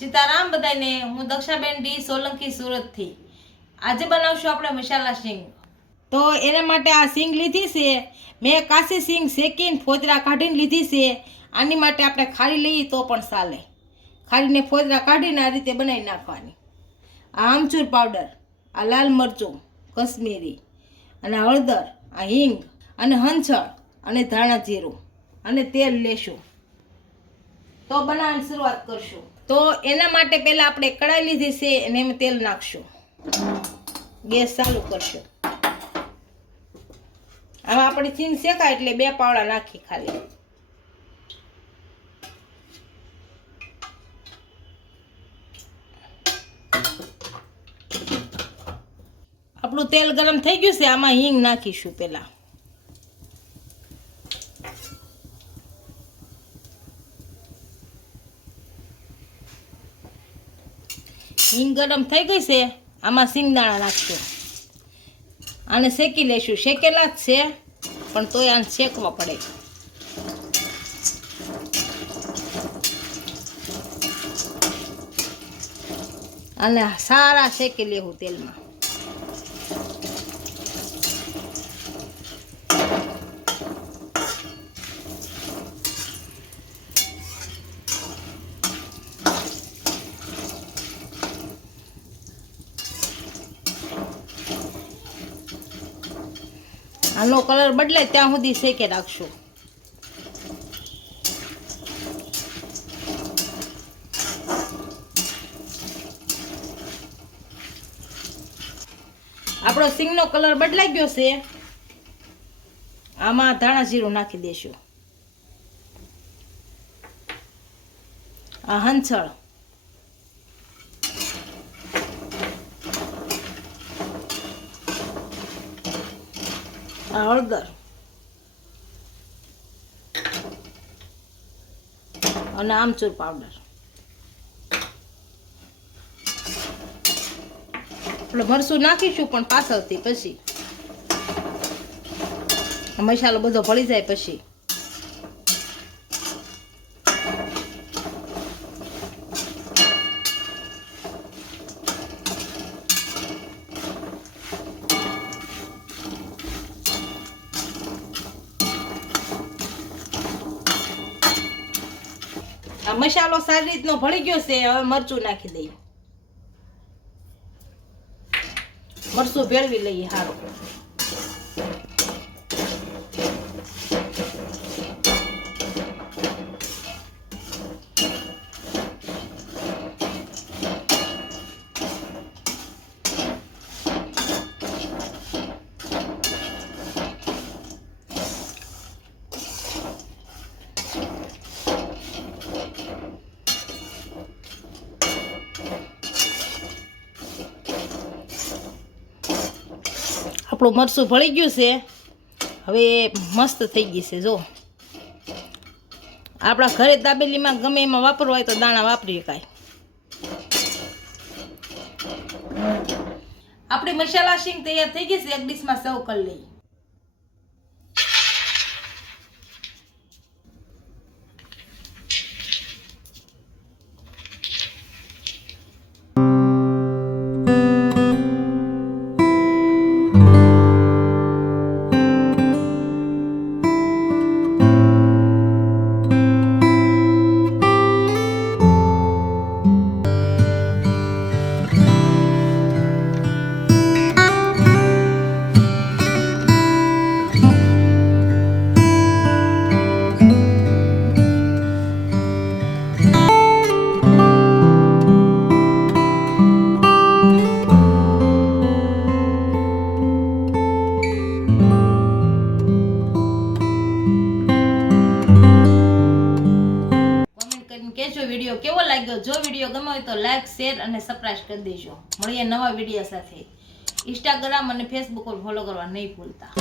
સીતારામ બધાને, હું દક્ષાબેન ડી સોલંકી સુરતથી. આજે બનાવશું આપણે મસાલા સિંગ. તો એના માટે આ સિંગ લીધી છે મેં, કાશી સિંગ શેકીને ફોતરા કાઢીને લીધી છે. આની માટે આપણે ખારી લઈએ તો પણ ચાલે. ખારીને ફોતરા કાઢીને આ રીતે બનાવી નાખવાની. આ આમચૂર પાવડર, આ લાલ મરચું કશ્મીરી, અને હળદર, આ હિંગ અને હંચળ અને ધાણા જીરું અને તેલ લેશું. તો બનાવવાની શરૂઆત કરશું. તો એના માટે પહેલાં આપણે કઢાઈ લીધી છે અને એમાં તેલ નાખશું. ગેસ ચાલુ કરશું. આમાં આપણે સિંગ શેકાય એટલે 2 પાવડા નાખી ખાલી. આપણું તેલ ગરમ થઈ ગયું છે. આમાં હિંગ નાખીશું પહેલા. હિંગ ગરમ થઈ ગઈ છે. આમાં સિંગદાણા નાખશું. આને શેકી લેશું. શેકેલા જ છે પણ તોય આને શેકવા પડે. અને સારા શેકી લેવું તેલમાં. આનો કલર બદલાય ત્યાં સુધી શેકે રાખશું. આપણો સિંગનો કલર બદલાઈ ગયો છે. આમાં ધાણા જીરું નાખી દેશું. આ હંચળ, આ હળદર અને આમચૂર પાવડર. આપણે મરચું નાખીશું પણ પાછળથી, પછી મસાલો બધો ભળી જાય પછી. આ મસાલો સારી રીતનો ભળી ગયો છે. હવે મરચું નાખી દઈએ. મરચું ભેળવી લઈએ સારું. આપણું મરચું ભળી ગયું છે. હવે મસ્ત થઈ ગઈ છે. જો આપણા ઘરે દાબેલીમાં ગમે એમાં વાપરવું હોય તો દાણા વાપરી શકાય. આપણી મસાલા સિંગ તૈયાર થઈ ગઈ છે. એક ડીશમાં સર્વ કરી લઈએ. કેજો વિડીયો કેવો લાગ્યો. જો વિડીયો ગમ્યો હોય તો લાઈક, શેર અને સબસ્ક્રાઇબ કરી દેજો. મળીએ નવા વિડીયો સાથે. ઇન્સ્ટાગ્રામ અને ફેસબુક પર ફોલો કરવા નહીં ભૂલતા.